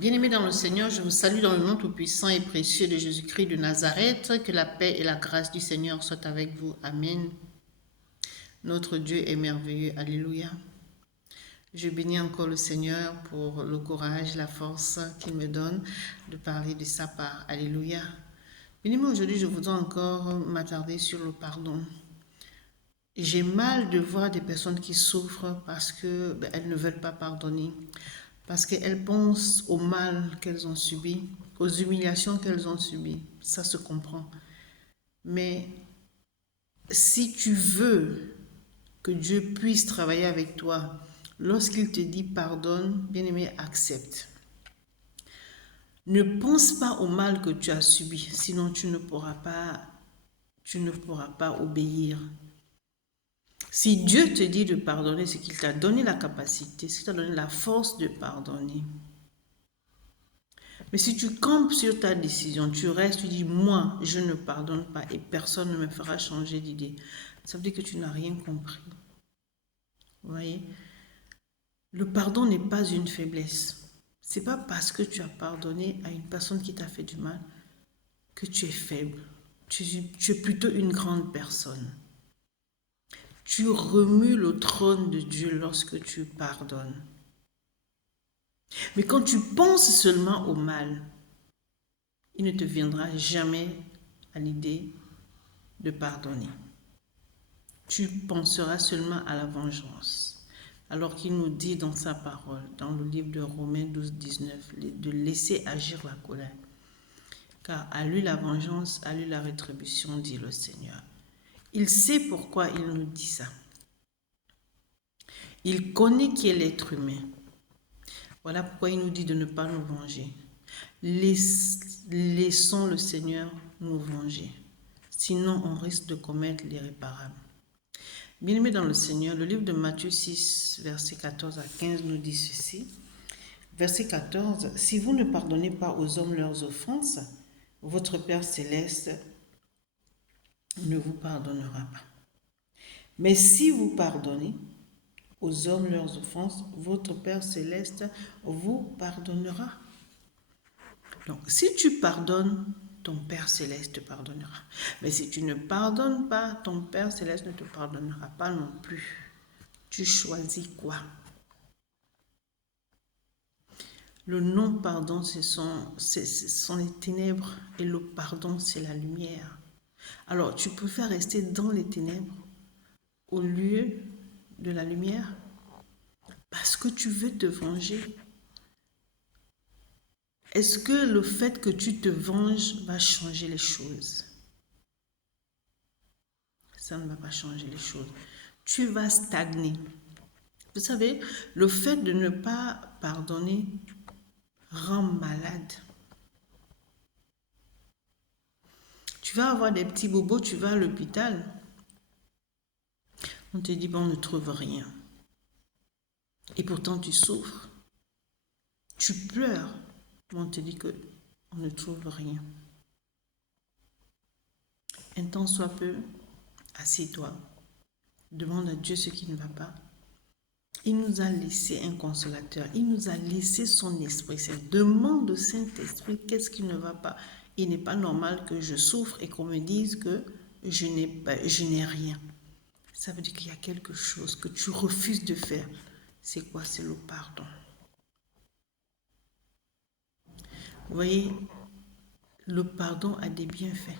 Bien-aimés dans le Seigneur, je vous salue dans le nom tout-puissant et précieux de Jésus-Christ de Nazareth. Que la paix et la grâce du Seigneur soient avec vous. Amen. Notre Dieu est merveilleux. Alléluia. Je bénis encore le Seigneur pour le courage, la force qu'il me donne de parler de sa part. Alléluia. Bien-aimés, aujourd'hui, je voudrais encore m'attarder sur le pardon. J'ai mal de voir des personnes qui souffrent parce que elles ne veulent pas pardonner, parce qu'elles pensent au mal qu'elles ont subi, aux humiliations qu'elles ont subies. Ça se comprend. Mais si tu veux que Dieu puisse travailler avec toi, lorsqu'il te dit pardonne, bien-aimé, accepte. Ne pense pas au mal que tu as subi, sinon tu ne pourras pas obéir. Si Dieu te dit de pardonner, c'est qu'il t'a donné la capacité, c'est qu'il t'a donné la force de pardonner. Mais si tu campes sur ta décision, tu restes, tu dis, moi, je ne pardonne pas et personne ne me fera changer d'idée, ça veut dire que tu n'as rien compris. Vous voyez? Le pardon n'est pas une faiblesse. C'est pas parce que tu as pardonné à une personne qui t'a fait du mal que tu es faible. Tu es plutôt une grande personne. Tu remues le trône de Dieu lorsque tu pardonnes. Mais quand tu penses seulement au mal, il ne te viendra jamais à l'idée de pardonner. Tu penseras seulement à la vengeance. Alors qu'il nous dit dans sa parole, dans le livre de Romains 12, 19, de laisser agir la colère. Car à lui la vengeance, à lui la rétribution, dit le Seigneur. Il sait pourquoi il nous dit ça. Il connaît qui est l'être humain. Voilà pourquoi il nous dit de ne pas nous venger. Laissons le Seigneur nous venger. Sinon, on risque de commettre l'irréparable. Bien-aimés dans le Seigneur, le livre de Matthieu 6, versets 14 à 15 nous dit ceci. Verset 14, « Si vous ne pardonnez pas aux hommes leurs offenses, votre Père céleste ne vous pardonnera pas. Mais si vous pardonnez aux hommes leurs offenses, votre Père céleste vous pardonnera. » Donc, si tu pardonnes, ton Père céleste te pardonnera. Mais si tu ne pardonnes pas, ton Père céleste ne te pardonnera pas non plus. Tu choisis quoi? Le non-pardon, ce sont les ténèbres et le pardon, c'est la lumière. Alors, tu préfères rester dans les ténèbres au lieu de la lumière parce que tu veux te venger. Est-ce que le fait que tu te venges va changer les choses? Ça ne va pas changer les choses. Tu vas stagner. Vous savez, le fait de ne pas pardonner rend malade. Tu vas avoir des petits bobos, tu vas à l'hôpital. On te dit, bon, on ne trouve rien. Et pourtant, tu souffres. Tu pleures. On te dit qu'on ne trouve rien. Un temps soit peu, assieds-toi. Demande à Dieu ce qui ne va pas. Il nous a laissé un consolateur. Il nous a laissé son Esprit Saint. Demande au Saint-Esprit qu'est-ce qui ne va pas. Il n'est pas normal que je souffre et qu'on me dise que je n'ai rien. Ça veut dire qu'il y a quelque chose que tu refuses de faire. C'est quoi? C'est le pardon. Vous voyez, le pardon a des bienfaits.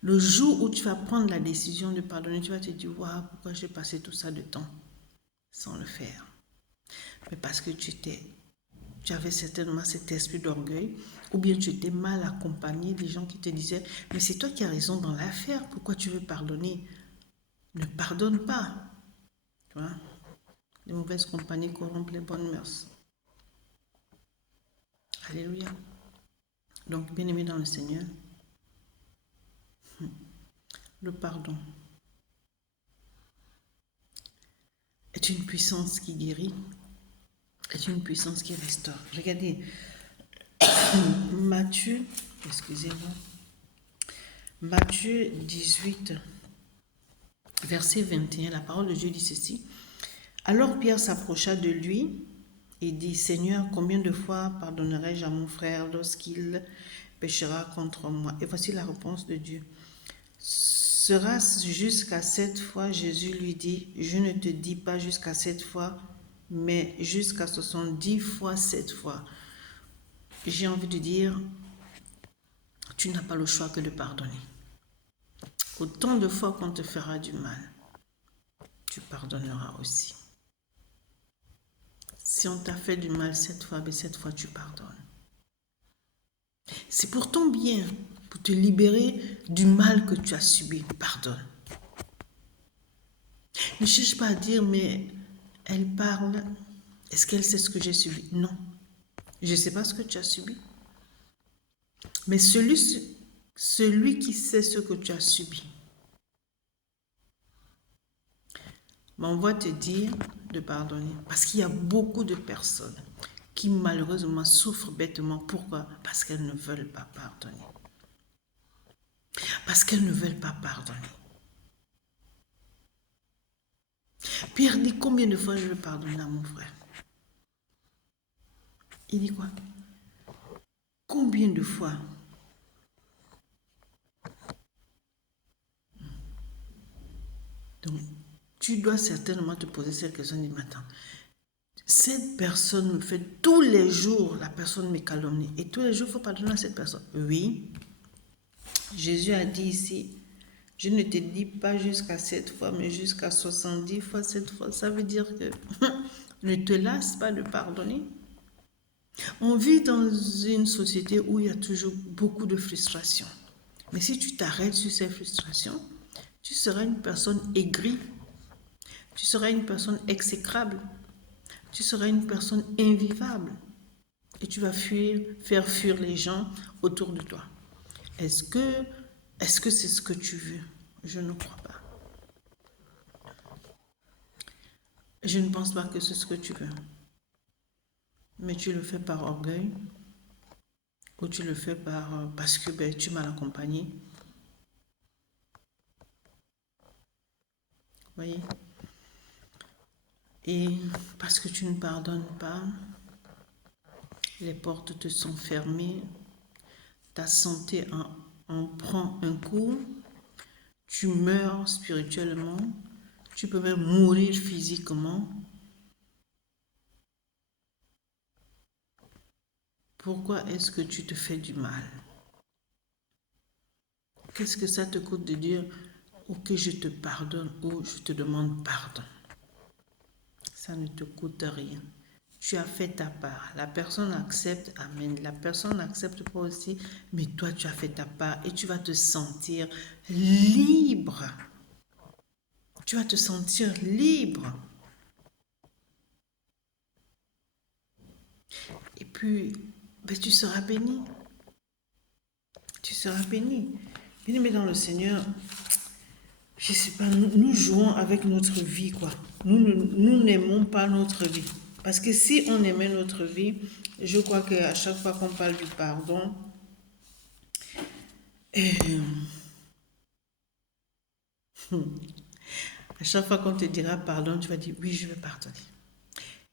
Le jour où tu vas prendre la décision de pardonner, tu vas te dire, waouh, pourquoi j'ai passé tout ça de temps sans le faire? Mais parce que tu avais certainement cet esprit d'orgueil, ou bien tu étais mal accompagné des gens qui te disaient, mais c'est toi qui as raison dans l'affaire, pourquoi tu veux pardonner? Ne pardonne pas. Tu vois? Les mauvaises compagnies corrompent les bonnes mœurs. Alléluia. Donc, bien-aimé dans le Seigneur, le pardon est une puissance qui guérit, est une puissance qui restaure. Regardez, Matthieu 18, verset 21, la parole de Dieu dit ceci. Alors Pierre s'approcha de lui Il dit, Seigneur, combien de fois pardonnerai-je à mon frère lorsqu'il péchera contre moi? Et voici la réponse de Dieu. Sera-ce jusqu'à 7 fois? Jésus lui dit, je ne te dis pas jusqu'à 7 fois, mais jusqu'à 70 fois 7 fois. J'ai envie de dire, tu n'as pas le choix que de pardonner. Autant de fois qu'on te fera du mal, tu pardonneras aussi. Si on t'a fait du mal 7 fois, mais 7 fois tu pardonnes. C'est pour ton bien, pour te libérer du mal que tu as subi. Pardonne. Ne cherche pas à dire, mais elle parle. Est-ce qu'elle sait ce que j'ai subi? Non. Je ne sais pas ce que tu as subi. Mais celui qui sait ce que tu as subi m'envoie te dire de pardonner. Parce qu'il y a beaucoup de personnes qui malheureusement souffrent bêtement. Pourquoi? Parce qu'elles ne veulent pas pardonner. Parce qu'elles ne veulent pas pardonner. Pierre dit, combien de fois je vais pardonner à mon frère? Il dit quoi? Combien de fois? Donc, tu dois certainement te poser cette question du matin. Cette personne me fait tous les jours, la personne me calomnie. Et tous les jours, il faut pardonner à cette personne. Oui. Jésus a dit ici, je ne te dis pas jusqu'à 7 fois, mais jusqu'à 70 fois 7 fois. Ça veut dire que ne te lasse pas de pardonner. On vit dans une société où il y a toujours beaucoup de frustration. Mais si tu t'arrêtes sur ces frustrations, tu seras une personne aigrie. Tu seras une personne exécrable. Tu seras une personne invivable. Et tu vas faire fuir les gens autour de toi. Est-ce que c'est ce que tu veux? Je ne crois pas. Je ne pense pas que c'est ce que tu veux. Mais tu le fais par orgueil ou tu le fais parce que tu m'as accompagné. Voyez? Et parce que tu ne pardonnes pas, les portes te sont fermées, ta santé en prend un coup, tu meurs spirituellement, tu peux même mourir physiquement. Pourquoi est-ce que tu te fais du mal? Qu'est-ce que ça te coûte de dire ou que je te pardonne ou je te demande pardon? Ça ne te coûte rien. Tu as fait ta part. La personne accepte, amen. La personne n'accepte pas aussi, mais toi tu as fait ta part et tu vas te sentir libre. Tu vas te sentir libre. Et puis, tu seras béni. Tu seras béni. Bien-aimé dans le Seigneur, je ne sais pas, nous jouons avec notre vie, quoi. Nous n'aimons pas notre vie. Parce que si on aimait notre vie, je crois qu'à chaque fois qu'on parle du pardon, à chaque fois qu'on te dira pardon, tu vas dire oui, je vais pardonner.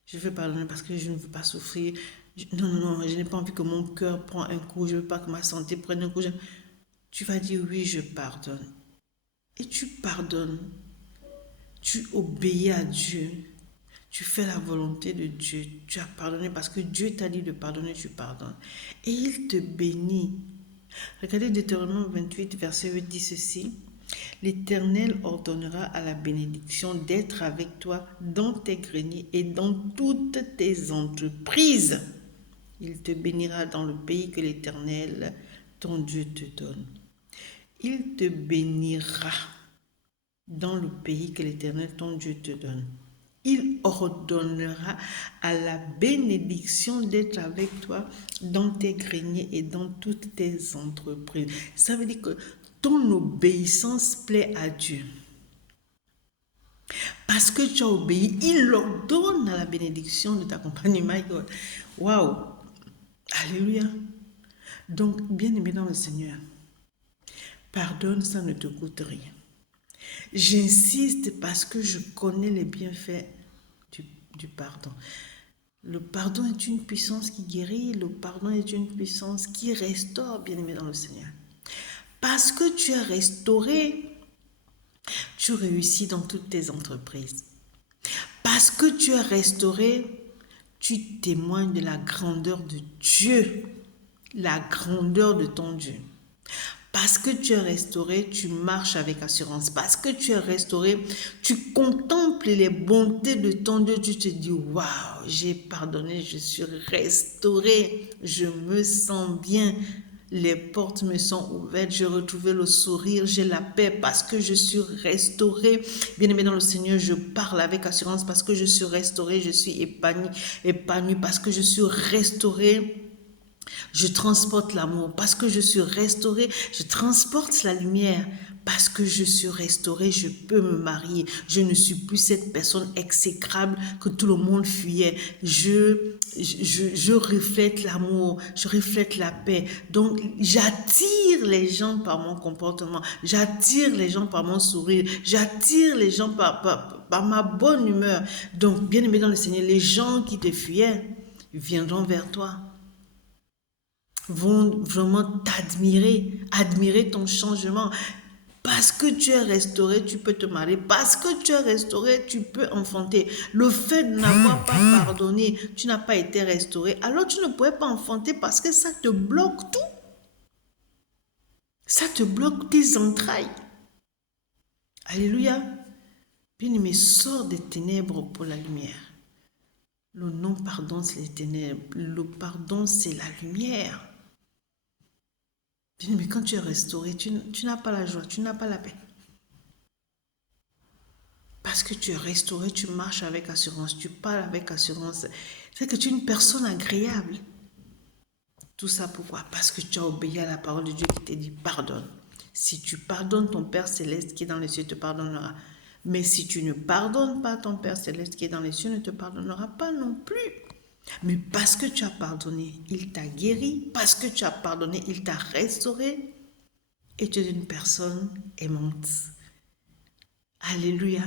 Je vais pardonner parce que je ne veux pas souffrir. Non, je n'ai pas envie que mon cœur prenne un coup. Je ne veux pas que ma santé prenne un coup. Tu vas dire oui, je pardonne. Et tu pardonnes. Tu obéis à Dieu. Tu fais la volonté de Dieu. Tu as pardonné parce que Dieu t'a dit de pardonner, tu pardonnes. Et il te bénit. Regardez Deutéronome 28, verset 8 dit ceci. L'Éternel ordonnera à la bénédiction d'être avec toi dans tes greniers et dans toutes tes entreprises. Il te bénira dans le pays que l'Éternel, ton Dieu, te donne. Il te bénira dans le pays que l'Éternel, ton Dieu, te donne. Il ordonnera à la bénédiction d'être avec toi dans tes greniers et dans toutes tes entreprises. Ça veut dire que ton obéissance plaît à Dieu. Parce que tu as obéi, il ordonne à la bénédiction de t'accompagner. My God. Waouh! Alléluia! Donc, bien-aimé dans le Seigneur, pardonne, ça ne te coûte rien. J'insiste parce que je connais les bienfaits du pardon. Le pardon est une puissance qui guérit, le pardon est une puissance qui restaure, bien-aimé dans le Seigneur. Parce que tu es restauré, tu réussis dans toutes tes entreprises. Parce que tu es restauré, tu témoignes de la grandeur de Dieu, la grandeur de ton Dieu. Parce que tu es restauré, tu marches avec assurance. Parce que tu es restauré, tu contemples les bontés de ton Dieu. Tu te dis, waouh, j'ai pardonné, je suis restauré, je me sens bien. Les portes me sont ouvertes, j'ai retrouvé le sourire, j'ai la paix parce que je suis restauré. Bien-aimé dans le Seigneur, je parle avec assurance parce que je suis restauré, je suis épanoui parce que je suis restauré. Je transporte l'amour parce que je suis restauré. Je transporte la lumière parce que je suis restauré. Je peux me marier. Je ne suis plus cette personne exécrable que tout le monde fuyait. Je reflète l'amour. Je reflète la paix. Donc, j'attire les gens par mon comportement. J'attire les gens par mon sourire. J'attire les gens par ma bonne humeur. Donc, bien aimé dans le Seigneur, les gens qui te fuyaient viendront vers toi, vont vraiment t'admirer, admirer ton changement. Parce que tu es restauré, tu peux te marier. Parce que tu es restauré, tu peux enfanter. Le fait de n'avoir pas pardonné, tu n'as pas été restauré, alors tu ne pourrais pas enfanter parce que ça te bloque tout. Ça te bloque tes entrailles. Alléluia. Bien-aimé, sors des ténèbres pour la lumière. Le non-pardon, c'est les ténèbres. Le pardon, c'est la lumière. Mais quand tu es restauré, tu n'as pas la joie, tu n'as pas la paix. Parce que tu es restauré, tu marches avec assurance, tu parles avec assurance. C'est que tu es une personne agréable. Tout ça pourquoi? Parce que tu as obéi à la parole de Dieu qui te dit pardonne. Si tu pardonnes, ton Père Céleste qui est dans les cieux te pardonnera. Mais si tu ne pardonnes pas, ton Père Céleste qui est dans les cieux ne te pardonnera pas non plus. Mais parce que tu as pardonné, il t'a guéri. Parce que tu as pardonné, il t'a restauré. Et tu es une personne aimante. Alléluia.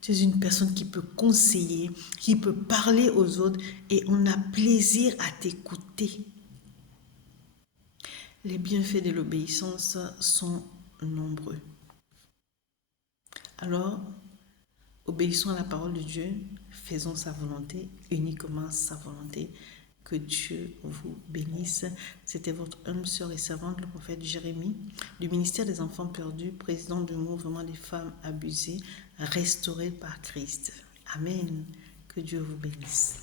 Tu es une personne qui peut conseiller, qui peut parler aux autres et on a plaisir à t'écouter. Les bienfaits de l'obéissance sont nombreux. Alors, obéissons à la parole de Dieu, faisons sa volonté, uniquement sa volonté. Que Dieu vous bénisse. C'était votre humble sœur et servante, le prophète Jérémie, du ministère des enfants perdus, président du mouvement des femmes abusées, restaurées par Christ. Amen. Que Dieu vous bénisse.